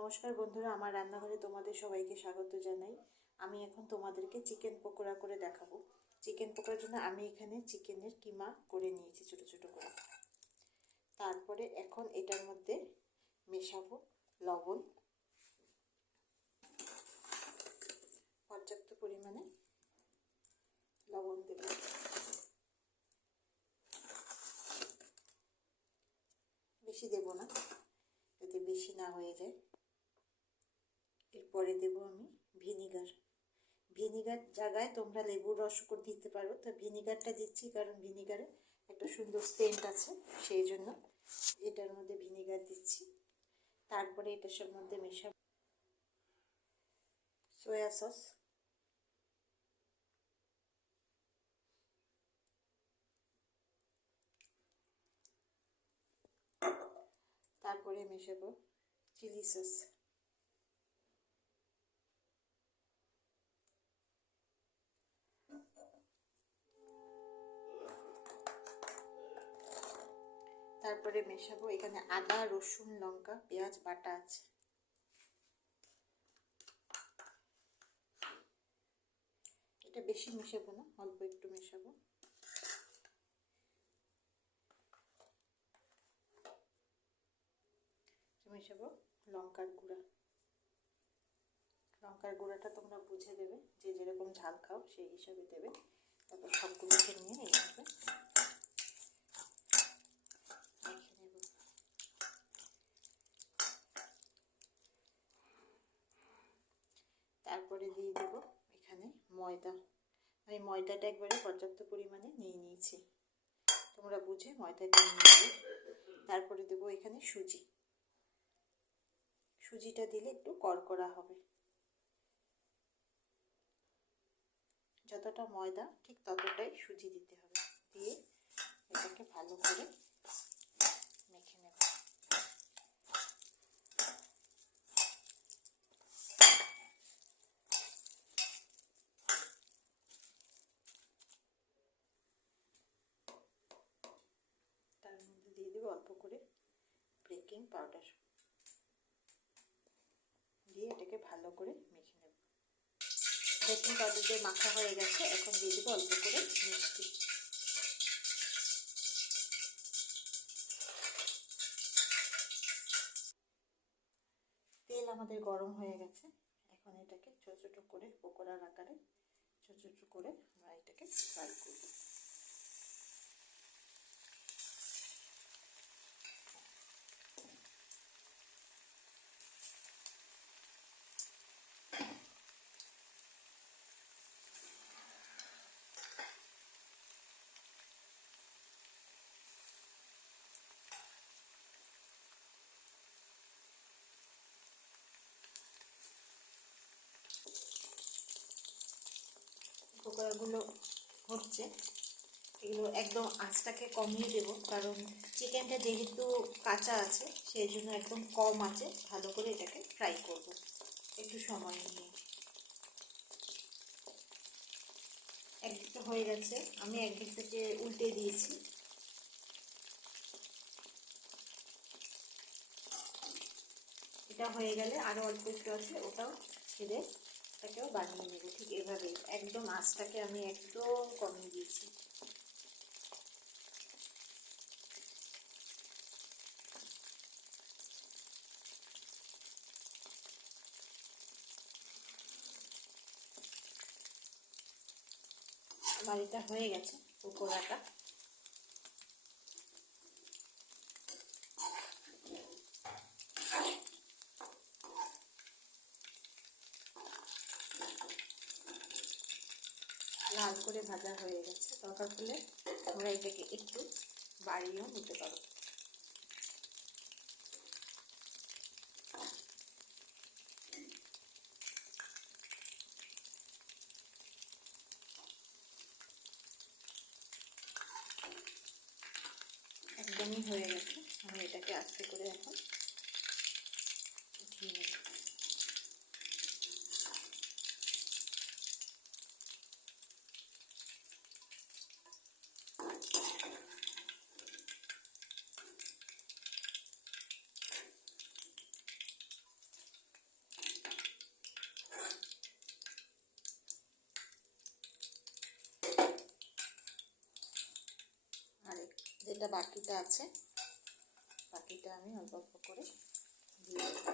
নমস্কার বন্ধুরা, আমার রান্নাঘরে তোমাদের সবাইকে স্বাগত জানাই। আমি এখন তোমাদেরকে চিকেন পকোড়া করে দেখাবো। চিকেন পকোড়ার জন্য আমি এখানে চিকেনের কিমা করে নিয়েছি ছোটো ছোটো করে। তারপরে এখন এটার মধ্যে মেশাবো লবণ, পর্যাপ্ত পরিমাণে লবণ দেব, বেশি দেব না যাতে বেশি না হয়ে যায়। এরপরে দেব আমি ভিনিগার জায়গায় তোমরা লেবুর রস করে দিতে পারো। তো ভিনিগারটা দিচ্ছি কারণ ভিনিগারে একটা সুন্দর সেন্ট আছে, সেই জন্য এটার মধ্যে ভিনিগার দিচ্ছি। তারপরে এটার মধ্যে মেশাবো সয়া সস, তারপরে মেশাবো চিলি সস, তারপরে মেশাবো এখানে আদা রসুন লঙ্কা পেঁয়াজ বাটা আছে। এটা বেশি মেশাবো না, অল্প একটু মেশাবো। মেশাবো লঙ্কার গুঁড়াটা তোমরা বুঝে দেবে, যে যেরকম ঝাল খাও সেই হিসাবে দেবে। তারপর সবগুলোকে নিয়ে এইভাবে মেখে নেব। তারপরে দিয়ে দেব এখানে ময়দা। আমি ময়দাটা একবারে পর্যাপ্ত পরিমাণে নিয়ে নিয়েছি, তোমরা বুঝে ময়দাটা নিয়ে নেবে। তারপরে দেবো এখানে সুজিটা দিলে একটু কড়কড়া হবে। যতটা ময়দা ঠিক ততটাই সুজি দিতে হবে। দিয়ে এটাকে ভালো করে মেখে নেব। তার মধ্যে দিয়ে দেবো অল্প করে বেকিং পাউডার, দিয়ে এটাকে ভালো করে মেখে নেব। বেকিং পাউডার দিয়ে মাখা হয়ে গেছে, এখন দিয়ে দেবো অল্প করে মিষ্টি। তেল আমাদের গরম হয়ে গেছে, এখন এটাকে ছোট ছোট করে পকোড়ার আকারে ছোট ছোট করে আমরা এটাকে ফ্রাই করব। পকোড়াগুলো হচ্ছে, এগুলো একদম আঁচটাকে কমিয়ে দেব, কারণ চিকেনটা যেহেতু কাঁচা আছে সেই জন্য একদম কম আঁচে ভালো করে এটাকে ফ্রাই করব একটু সময় নিয়ে। একদিকটা হয়ে গেছে, আমি একদিক থেকে উল্টে দিয়েছি। এটা হয়ে গেলে আরও অল্প একটু আছে, ওটাও ছেড়ে এটাকেও বানিয়ে নেব ঠিক এভাবেই। একদম আঁচটাকে আমি একদম কমিয়ে দিয়েছি। আমার এটা হয়ে গেছে পকোড়াটা। লাল করে ভাজা হয়ে গেছে, দরকার পড়লে তোমরা এটাকে একটু বাড়িয়েও নিতে পারো। একদমই হয়ে গেছে, আমি এটাকে আস্তে করে এখন উঠিয়ে নেব। যেটা বাকিটা আছে বাকিটা আমি অল্প অল্প করে দিয়ে দেবো।